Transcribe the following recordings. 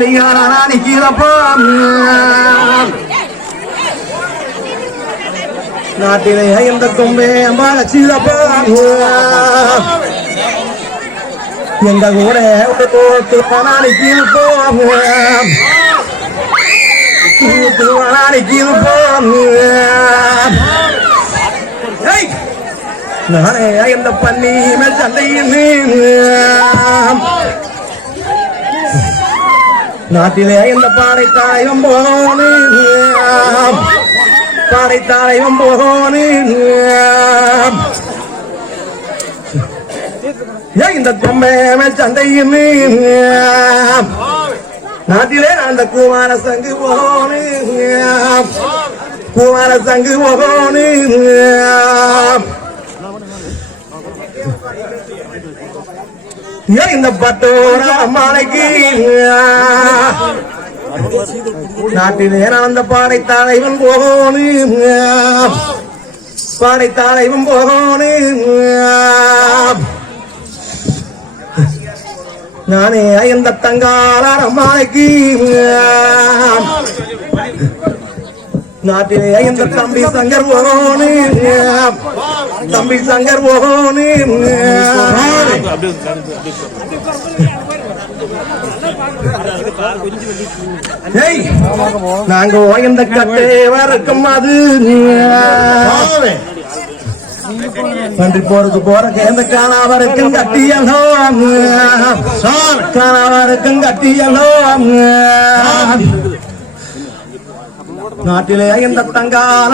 பலியாராணி கீழப்பாம் நாட்டிலே எந்த கொம்பே அம்பால சீழப்பாம் எங்க கூட ஒரு தோத்து நாளை கீழ்ப்போம் நாளை கீழ்ப்போம் நானே எந்த பண்ணி மேல் சந்தையில் நாட்டிலே இந்த பாடை தாயம் போனு. பாடை இந்த கொம்பேமே சந்தையும் நாட்டிலே அந்த குமார சங்கு போனு. குமார சங்கு போனு. இந்த பட்டோர மாலைக்கு. நாட்டிலே நடந்த பாடை தலைவன் போகோனு. பாடை தலைவன் போகோனு. நானே இந்த தங்காளார மாலைக்கு. நாட்டிலே இந்த தம்பி சங்கர் போகோனு தம்பி சங்கர் போகோனு நாங்க இந்த கட்டே வரைக்கும் அது. நன்றி போறதுக்கு போற கேந்த காணாவருக்கும் கட்டியலோ காணாவருக்கும் கட்டியலோ நாட்டிலே இந்த தங்கால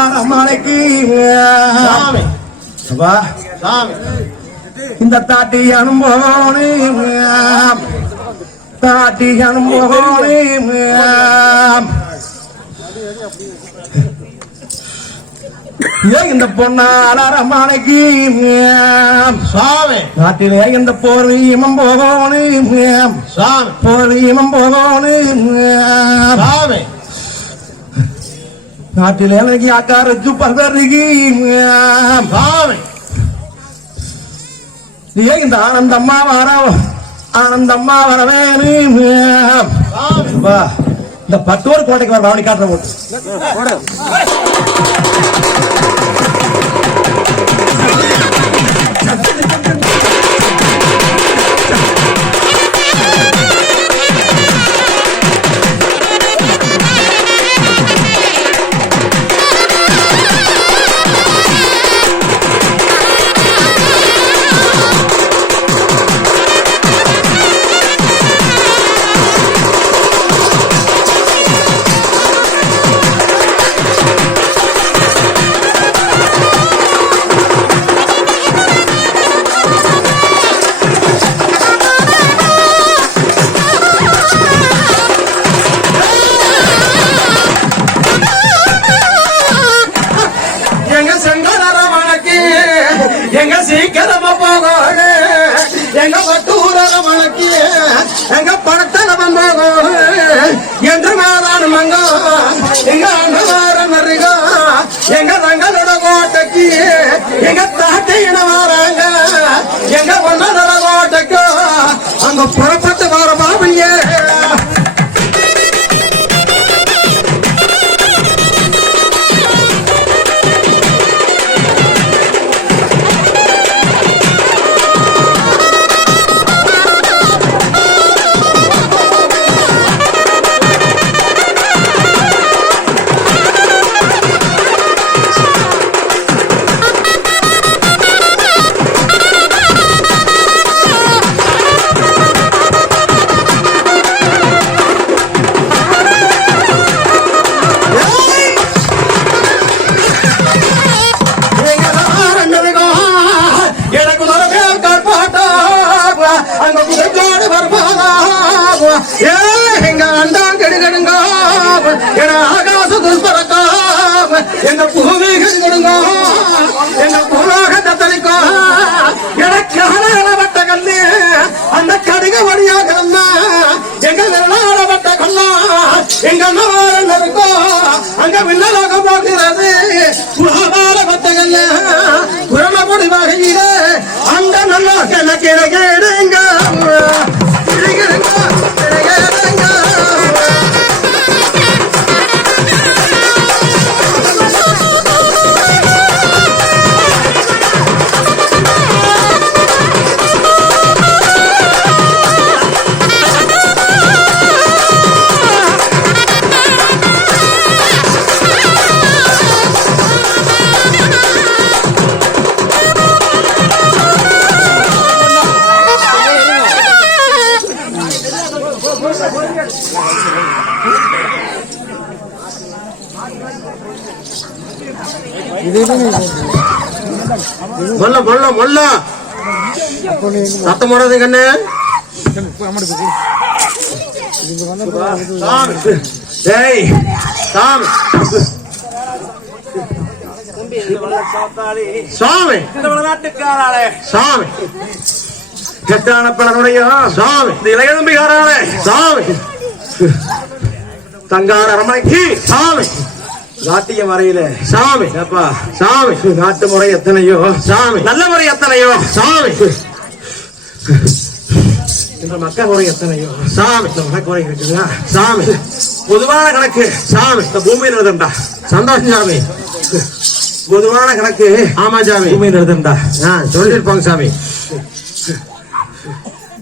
வா இந்த தாட்டி அனுபவனு தாட்டி அனுபவனு இந்த பொன்னால ரமானைக்கு சாமி. நாட்டிலே இந்த போர்வீமம் சாமி. போர்வீமம் சாமி. நாட்டிலே எனக்கு ஆக்காருக்கு பதறிக்கு சாமி ஏன் இந்த ஆனந்தம்மா வர ஆனந்தம்மா வர வேணும் சாமி வா. இந்த பத்தோர் கோட்டைக்கு வர காட்டுற போட்டு. எங்க விளாட வட்ட அங்க வில்ல போகிறது. குலமால பத்தகல்ல வகையிலே அந்த மொல்ல மொல்ல மொல்ல. சத்தம் போடாதீங்க கண்ணு சாமி. சாமி. சாமி. நாட்டுக்காராளே சாமி. கெட்டான பிளனுடைய சாமி. இந்த சாமி. தங்கார அரமனைக்கு சாமி. நாட்டிய வரையில சாமி. ஏப்பா சாமி. நாட்டு முறை எத்தனையோ? சாமி. நல்ல முறை எத்தனையோ? சாமி. இந்த மக்கள் முறை எத்தனையோ? சாமி. இந்த இருக்குதுங்க சாமி. பொதுவான கணக்கு. சாமி. இந்த பூமியில் எழுதுண்டா. சந்தோஷம் சாமி. பொதுவான கணக்கு. ஆமா சாமி. பூமியில் எழுதுண்டா. ஆ சொல்லிருப்பாங்க சாமி.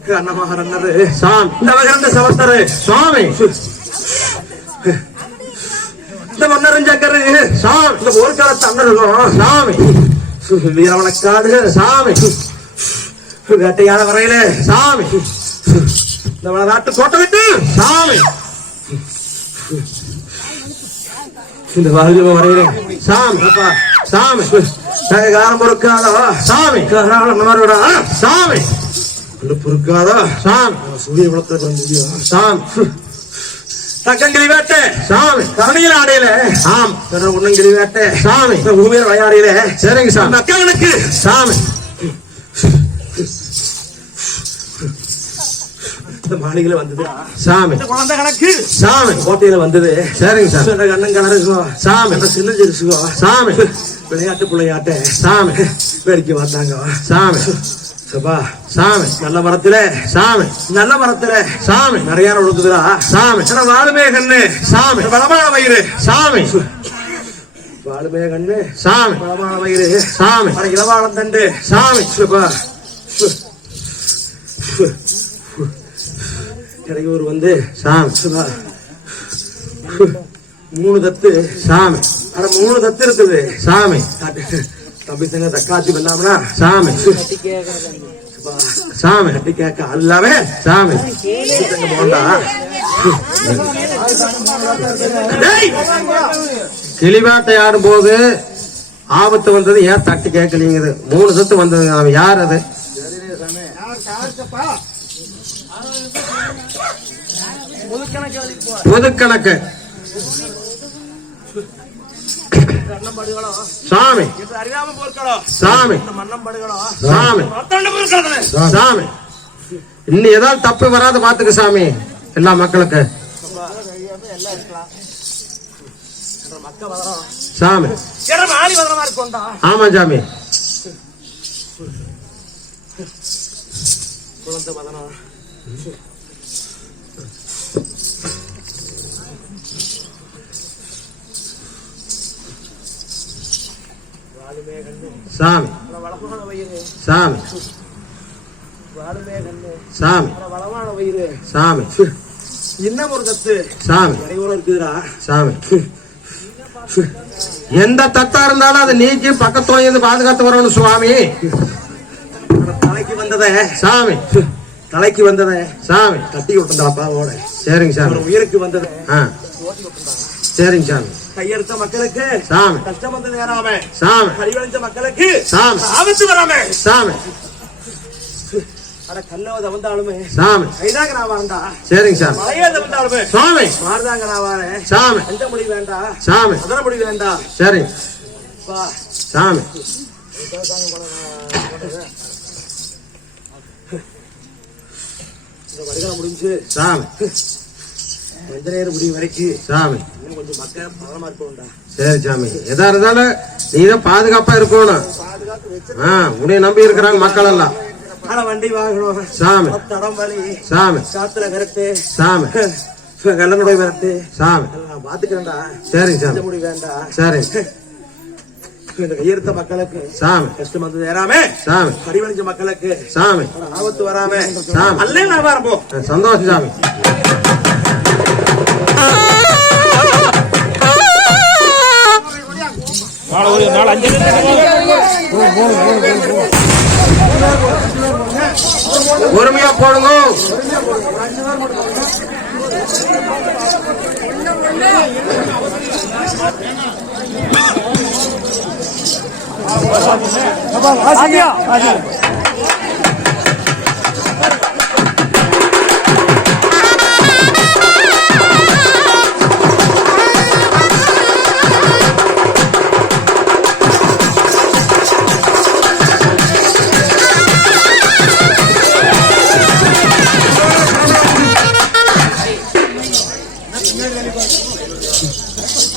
அன்னமாக ரன்னரு சாமி. இந்த வகர்ந்த சமஸ்தரு சாமி. இந்த மன்னரும் சக்கரு சாமி. இந்த அண்ணர்களும் சாமி. வீரவனக்காடு சாமி. வரையில. சாமி. இந்த நாட்டு கோட்டை விட்டு. சாமி. இந்த வாழ்வு வரையில. சாமி. அப்பா, சாமி. காலம் பொறுக்காதோ? சாமி. நம்மளோட சாமி. பொறுக்காதோ? சாமி. சூரிய வந்து சாமி. தக்கங்கிளி வேட்டை. சாமி. கருணையில் ஆடையில. ஆம். உன்னங்கிளி வேட்டை. சாமி. இந்த பூமியில விளையாடையில சரிங்க சாமி. மக்களுக்கு சாமி. மாளிகையில வந்தது. சாமி. குழந்தை கணக்கு. சாமி. கோட்டையில வந்தது. சரிங்க சாமி. கண்ணன் கணருக்கோ சாமி. சின்ன ஜெருசுகோ சாமி. விளையாட்டு பிள்ளையாட்ட. சாமி. வேடிக்கை பார்த்தாங்க. சாமி. சபா சாமி. நல்ல மரத்துல சாமி. நல்ல மரத்துல சாமி. நிறைய விழுந்துதுடா சாமி. வாழுமே கண்ணு? சாமி. பலமான வயிறு? சாமி. வாழுமே கண்ணு? சாமி. பலமான வயிறு? சாமி. அட இளவாழம் தண்டு. சாமி. சபா இடையூர் வந்து. சாமி. சுபா மூணு தத்து. சாமி. அட மூணு தத்து இருக்குது. சாமி. தம்பி தங்க தக்காத்தி பண்ணாமனா சாமி சாமி கட்டி கேட்க அல்லாமே சாமி தங்க போண்டா கிளிவாட்டை ஆடும் போது ஆபத்து வந்தது ஏன் தட்டு கேட்கலீங்குது? மூணு சத்து வந்தது அவன் யார் அது? பொதுக்கணக்கு. சாமி. அறியாம சாமி. மன்னம் சாமி. இன்னும் ஏதாவது தப்பு வராத பாத்துக்க சாமி. எல்லா மக்களுக்கு. சாமி. ஆமா சாமி. குழந்தை சாமி. சாமி. சாமி. சாமி. இன்னும் ஒரு தத்து. சாமி. இருக்குதுடா. சாமி. எந்த தத்தா இருந்தாலும் அதை நீக்கி பக்கத்துல இருந்து பாதுகாத்து வரணும் சுவாமி. தலைக்கு வந்ததே. சாமி. தலைக்கு வந்ததே. சாமி. கட்டி விட்டுண்டா அப்பாவோட சரிங்க சாமி. உயிருக்கு வந்தது. சரிங்க சாமி. கையெடுத்த மக்களுக்கு. சாமி. கஷ்டம் வந்து நேராம. சாமி. கழிவடைஞ்ச மக்களுக்கு. சாமி. ஆபத்து வராம. சாமி. அட கல்லவத வந்தாலுமே. சாமி. கைதாங்க நான் வாண்டா சரிங்க சாமி. மலையேத வந்தாலுமே. சுவாமி. மாறுதாங்க நான் வாரேன் சாமி. அஞ்ச முடி வேண்டாம் சாமி. அதர முடி வேண்டாம் சரிங்க வா. சாமி. இந்த முடிஞ்சு. சாமி. நேரம் முடிவு வரைக்கும் சாமி. இன்னும் கொஞ்சம் மக்கள் இருக்கணும்டா. சரி சாமி. எதா இருந்தாலும் நீ தான் பாதுகாப்பா இருக்கணும். ஆ உன்னை நம்பி இருக்கிறாங்க மக்கள் எல்லாம் வண்டி வாங்கணும். சாமி. தடம் வலி. சாமி. காத்துல விரட்டு. சாமி. கல்லனுடைய விரட்டு. சாமி. நான் பாத்துக்கிறேன்டா. சரிங்க சாமி. முடி வேண்டாம் சரி. கையெழுத்த மக்களுக்கு. சாமி. கஷ்டம் வந்து ஏறாம சாமி. அடிவணிஞ்ச மக்களுக்கு. சாமி. ஆபத்து வராம. சாமி. அல்லே சந்தோஷம் சாமி. நாலு ஒரு நாலு அஞ்சு பொறுமையா போடுங்க.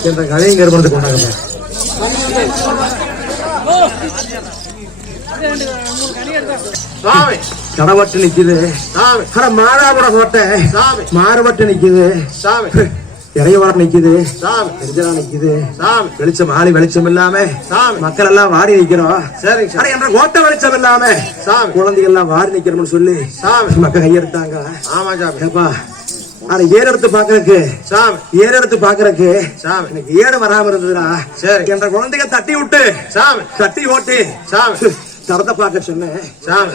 என்ற கதையும் கருமணத்தை கொண்டாங்க கடவட்டு நிக்குது. மாதாபுர கோட்டை. சாமி. மாறுபட்டு நிக்குது. சாமி. இறையவரம் நிக்குது. சாமி. நெஞ்சலா நிக்குது. சாமி. வெளிச்சம் ஆளி வெளிச்சம் இல்லாம சாமி. மக்கள் எல்லாம் வாடி நிக்கிறோம் சாமி ஆனா என்ற கோட்டை வெளிச்சம் இல்லாம சாமி. குழந்தைகள் எல்லாம் வாடி நிக்கிறோம்னு சொல்லி சாமி. மக்கள் கையெடுத்தாங்க. ஆமா சாமி. ஏப்பா ஆனா ஏறு எடுத்து பாக்குறதுக்கு சாமி. ஏறு எடுத்து பாக்குறதுக்கு சாமி. எனக்கு ஏடு வராம இருந்ததுடா. சரி. என்ற குழந்தைங்க தட்டி விட்டு சாமி. தட்டி ஓட்டி சாமி. தரத்தை பார்க்க சொன்னேன். சாமி.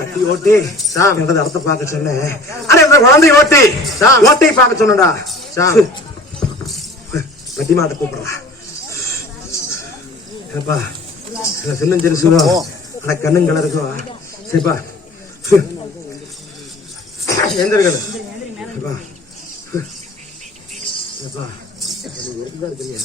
தட்டி ஓட்டி சாமி. என்ற தரத்தை பார்க்க சொன்னேன். ஆனா என்ற குழந்தை ஓட்டி சாமி. ஓட்டி பார்க்க சொன்னடா சாமி. வெட்டி மாட்ட கூப்பிடலாம். ஏப்பா சின்ன சின்ன சொல்லுவா? ஆனா கண்ணுங்களை இருக்கும் சரிப்பா. எந்திருக்கணும். இருக்கிறியா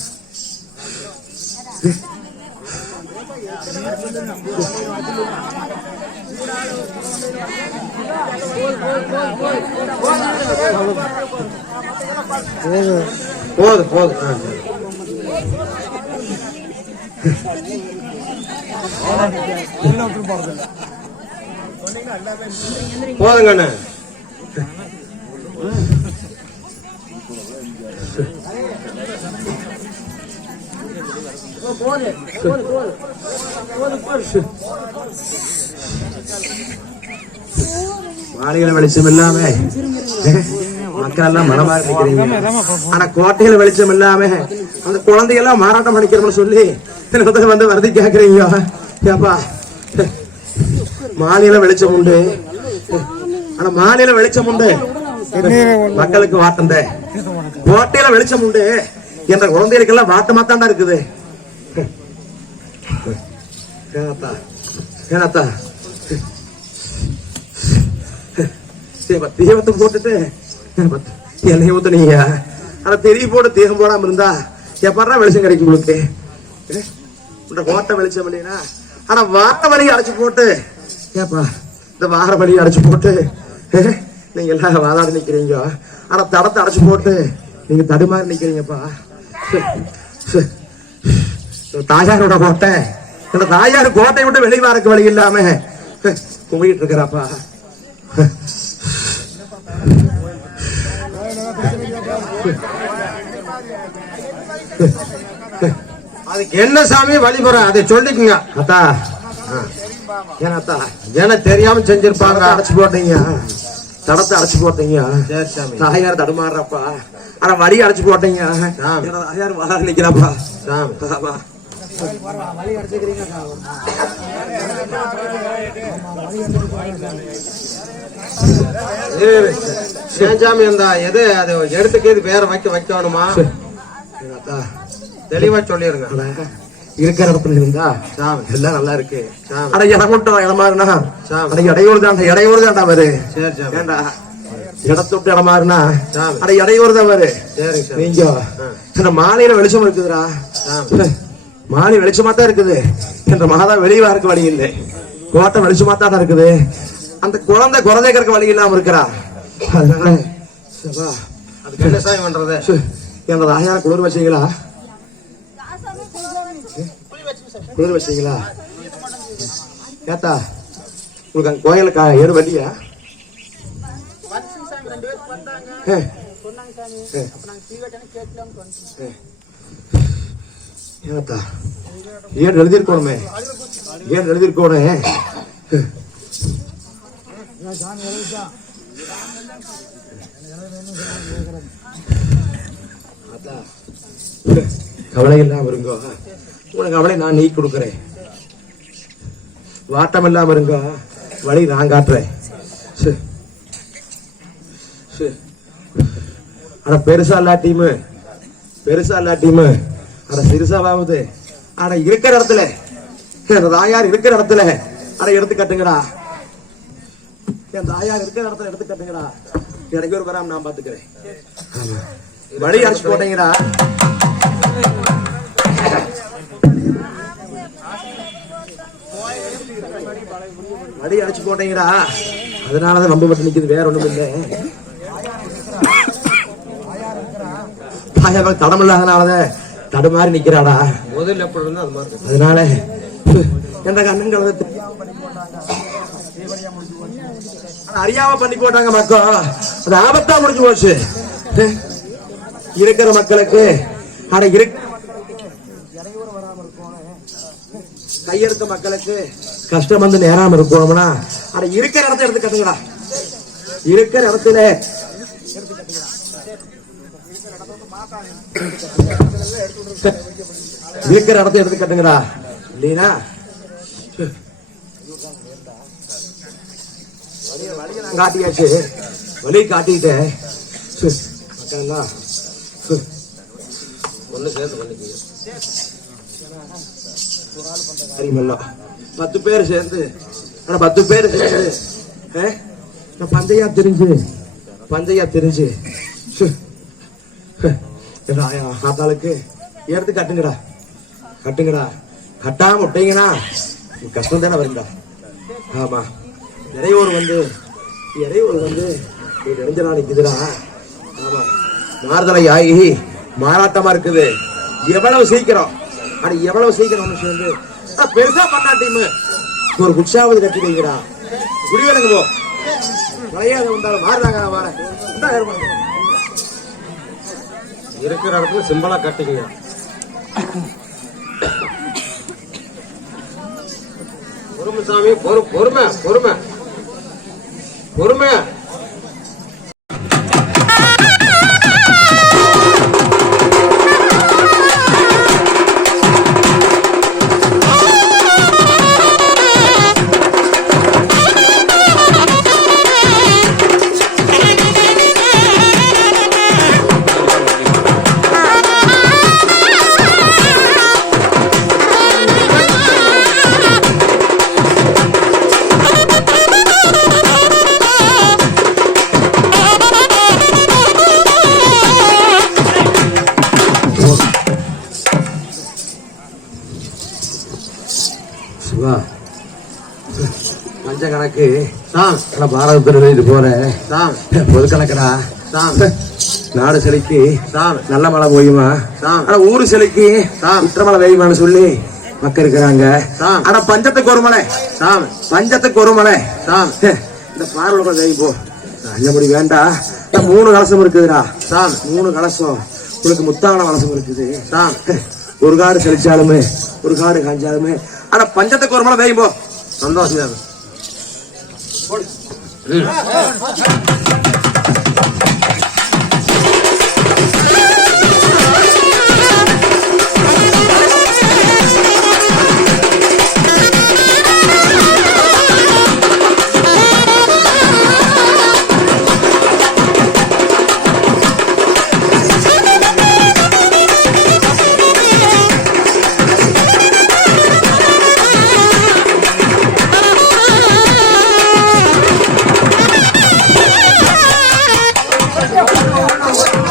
போதும் போதும் சரி. போதுங்க அண்ணே மாலையில வெளிச்சம் இல்லாம. மக்கள் எல்லாம் மனமா நிக்கிறீங்க. ஆனா கோட்டையில வெளிச்சம் இல்லாம அந்த குழந்தைகள்லாம் மாறாட்டம் பண்ணிக்கிறோம்னு சொல்லி திருப்பதி வந்து வருதி கேக்குறீங்க. ஏப்பா. மாலையில வெளிச்சம் உண்டு. ஆனா மாலையில வெளிச்சம் உண்டு. மக்களுக்கு வாட்டந்த கோட்டையில வெளிச்சம் உண்டு. என்ற குழந்தைகளுக்கெல்லாம் வாட்டமா தாண்டா இருக்குது ஏனாத்தா ஏனாத்தா தீபத்தை போட்டுட்டு எண்ணெய் ஊத்துனீங்க. ஆனா தெரிய போட்டு தீபம் போடாம இருந்தா எப்படா வெளிச்சம் கிடைக்கும் உங்களுக்கு? கோட்டை வெளிச்சம் இல்லையா ஆனா வார வழி அடைச்சு போட்டு ஏப்பா இந்த வார வழி அடைச்சு போட்டு நீங்கள் நீங்க எல்லாம் வாதாடி நிக்கிறீங்க. ஆனா தடத்தை அடைச்சு போட்டு நீங்க தடுமாறி நிக்கிறீங்கப்பா. தாயாரோட கோட்டை. இந்த தாயார் கோட்டை விட்டு வெளியே வரக்கு வழி இல்லாம கும்பிட்டு இருக்கிறாப்பா. அதுக்கு என்ன சாமி வழிமுறை அதை சொல்லிக்குங்க. அத்தா ஏன் அத்தா? ஏன்னா தெரியாம செஞ்சிருப்பாங்க. அடைச்சு போட்டீங்க. தடத்தை அடைச்சு போட்டீங்க. தாயார் தடுமாறுறப்பா. ஆனா வழி அடைச்சு போட்டீங்க. தாயார் வளர நிக்கிறாப்பா சாமி. ஆமா. இது ஏன் சாமி இந்த எது அது எடுத்துக்கு இது வேற வைக்க வைக்கணுமா? தெளிவா சொல்லிருங்க. இருக்கிற இடத்துல இருந்தா எல்லாம் நல்லா இருக்கு. அட இடம் மட்டும் இடமாறுனா சாமி. அட இடையூறு தான் இடையூறு தான்டா வரு ஏண்டா? இடத்தொட்டு இடமாறுனா சாமி. அட இடையூறு தான் வரு நீங்க இந்த மாலையில வெளிச்சம் இருக்குதுடா. மாலை வெளிச்சமா தான் இருக்குது. என்ற மாதா வெளியே இருக்க வழி இல்லை. கோட்டை வெளிச்சமா தான் இருக்குது. அந்த குழந்தை குழந்தைக்கு வழி இல்லாம இருக்கிறா. அதனால அதுக்கு என்ன சாமி பண்றது? சு, எனது ஆயா குளிர் வச்சீங்களா குளிர் வச்சீங்களா ஏத்தா உங்களுக்கு அங்கே கோயிலுக்கு ஏறு வண்டியா? ஆ. ஆ. ஏத்தா ஏன் எழுதியிருக்கணுமே? ஏன் எழுதியிருக்கணும் கவலை இல்லாம இருங்கோ. உனக்கு கவலை நான் நீ கொடுக்குறேன். வாட்டம் இல்லாம இருங்கோ. வழி நான் காட்டுறேன். ஆனா அட பெருசா இல்ல டீமு. பெருசா இல்ல டீமு. அட சிறுசாவாகுது அட இருக்கிற இடத்துல. என் தாயார் இருக்கிற இடத்துல. அட எடுத்து கட்டுங்கடா. என் தாயார் இருக்கிற இடத்துல எடுத்து கட்டுங்கடா. எனக்கு ஒரு வராம நான் பாத்துக்கிறேன். ஆமா. வழி அரைச்சு போட்டீங்கடா. அடி அடிச்சு போட்டீங்கடா. அதனாலதான் நம்ப மட்டும் நிக்குது வேற ஒண்ணும் இல்லை. தாயாவை தடம் இல்லாதனாலதான் தடுமாறி நிக்கிறாடா. முதல்ல எப்படி இருந்தா அது மாதிரி அதனால என்ற கண்ணன் அறியாம பண்ணி போட்டாங்க மக்கள் அது ஆபத்தா முடிஞ்சு போச்சு. இருக்கிற மக்களுக்கு அட இரு. கையெடுத்த மக்களுக்கு கஷ்டம் வந்து நேராம இருக்கோம்னா அட இருக்கிற இடத்த எடுத்து கட்டுங்கடா. இருக்கிற இடத்துல. இருக்கிற இடத்த எடுத்து கட்டுங்கடா. இல்லைனா காட்டியாச்சு. வழி காட்டிட்டேன். சு, மக்கள் எல்லாம் சேர்த்து பண்ணிக்கோங்க. பத்து பேர் சேர்ந்து ஆனா பத்து பேர் சேர்ந்து ஆ? தெரிஞ்சு பந்தையா தெரிஞ்சு ஆத்தாளுக்கு எடுத்து கட்டுங்கடா. கட்டுங்கடா. கட்டாம விட்டீங்கன்னா கஷ்டம் தானே வருங்கடா ஆமா. இறையூர் வந்து இறையூர் வந்து நிறைஞ்ச நாளைக்கு இதுடா ஆமா. மாறுதலை ஆகி மாறாட்டமா இருக்குது. எவ்வளவு சீக்கிரம்? ஆனா எவ்வளவு சீக்கிரம் மனுஷன் வந்து? பெருசா பண்ணா டீம். ஒரு குச்சாவது கட்டி வைக்கிறா. குடிவேலங்க போ மழையாத வந்தாலும் மாறுதாங்க நான் வரேன். இருக்கிற இடத்துல சிம்பிளா கட்டிக்கங்க. பொறுமை சாமி பொறுமை பொறுமை. பொறுமை. ஆனா பாரதத்தில் எழுதிட்டு போற. சாம். பொது கணக்குடா சாம். நாடு சிலைக்கு நல்ல மழை பெய்யுமா? சாம். ஆனா ஊரு சிலைக்கு சாம். குற்ற மழை பெய்யுமான்னு சொல்லி மக்கள் இருக்கிறாங்க. ஆனா பஞ்சத்துக்கு ஒரு மலை பஞ்சத்துக்கு ஒரு மலை இந்த பார்வல கொஞ்சம் போ. அஞ்சபடி வேண்டாம் மூணு கலசம் இருக்குதுடா. மூணு கலசம். உனக்கு முத்தான கலசம் இருக்குது. ஒரு காடு செழிச்சாலுமே ஒரு காடு காஞ்சாலுமே. ஆனா பஞ்சத்துக்கு ஒரு மலை வேயும் போ. சந்தோஷம் Buyurun.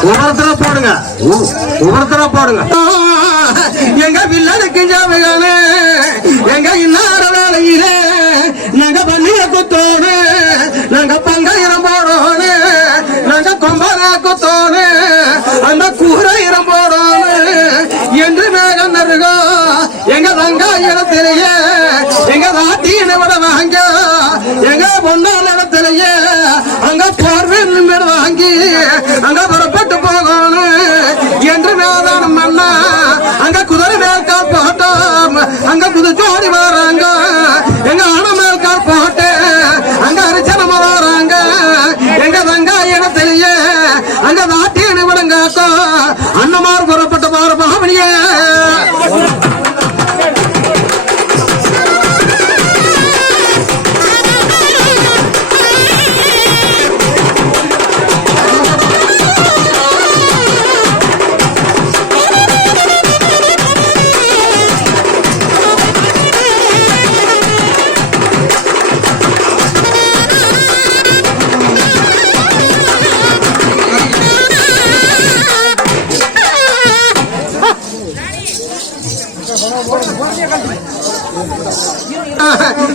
ஒவ்வொருத்தரா போடுங்க. ஒவ்வொருத்தரா போடுங்க. எங்க பிள்ளைக்கு ஜாபகானே எங்க இன்னார రంగపుదు జోడి వార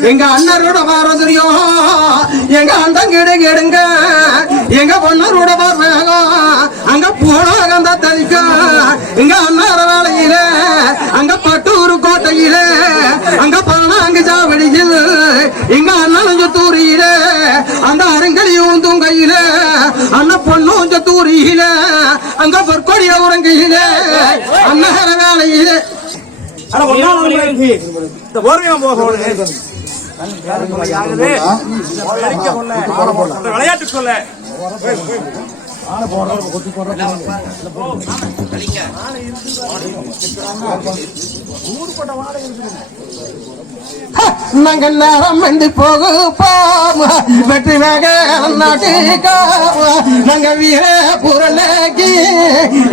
எங்க அண்ணரோட தெரியும்? எங்க அண்ணன் கிடு கிடுங்க. எங்க பொண்ணரோட பார்வையாகும் அங்க போனாகந்த தரிக்கும் எங்க அண்ணார வேலையில அங்க பட்டூர் கோட்டையில அங்க பணாங்க சாவடியில் எங்க அண்ணன் தூரியில அந்த அரங்கலியும் தூங்கையில அண்ணன் பொண்ணும் தூரியில அங்க பொற்கொடிய உறங்கையில அண்ணார வேலையில. அட ஒண்ணா இந்த போர்வையா போக விளையாட்டு சொல்ல. நாங்கள் நேரம் வந்து போகுப்போம் வெற்றி வேக நாட்டுக்கோ நாங்க வீர புரளைக்கு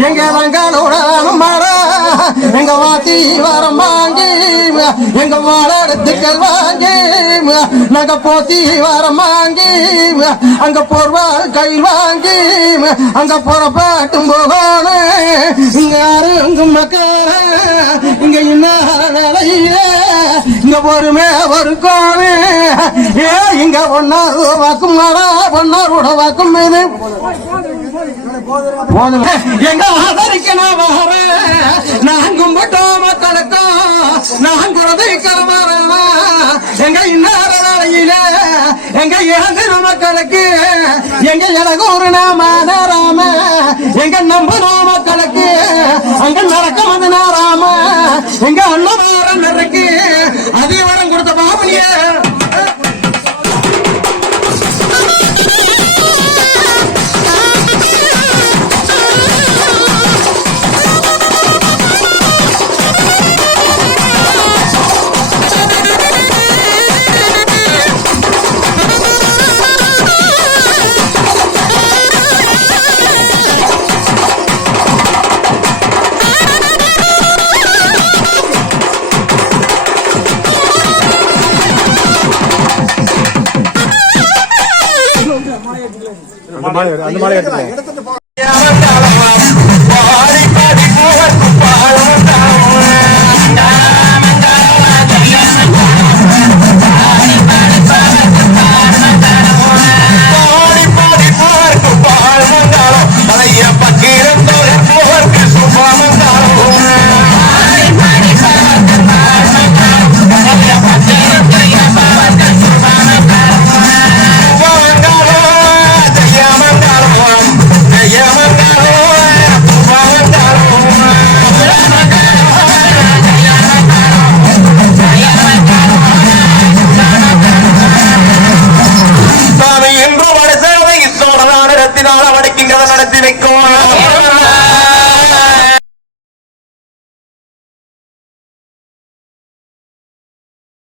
எங்க வங்காளோட மர எங்க வாத்தி வர எங்க வாழத்துக்கள் வாங்கி நாங்க போசி வரம் வாங்கி அங்க போர்வால் கை வாங்கி அங்க புறப்பாட்டும் போகணும். இங்க யாரும் மக்கள். இங்க இன்னார இங்க பொறுமே ஒரு கோணு ஏ இங்க ஒன்னார் வாக்கும் மாறா ஒன்னாரோட வாக்கும் இது எங்க ஆதரிக்க நான் வரேன். நான் கும்பிட்டோ மக்களுக்கு. நான் குறதை கரமாறா எங்க இன்னார எங்க இழந்திர மக்களுக்கு எங்க எனக்கு நாம ராம எங்க நம்பணும் மக்களுக்கு அங்க நடக்க வந்து நாராம எங்க அண்ணன் இருக்கு. சாமி என்று வடசேவை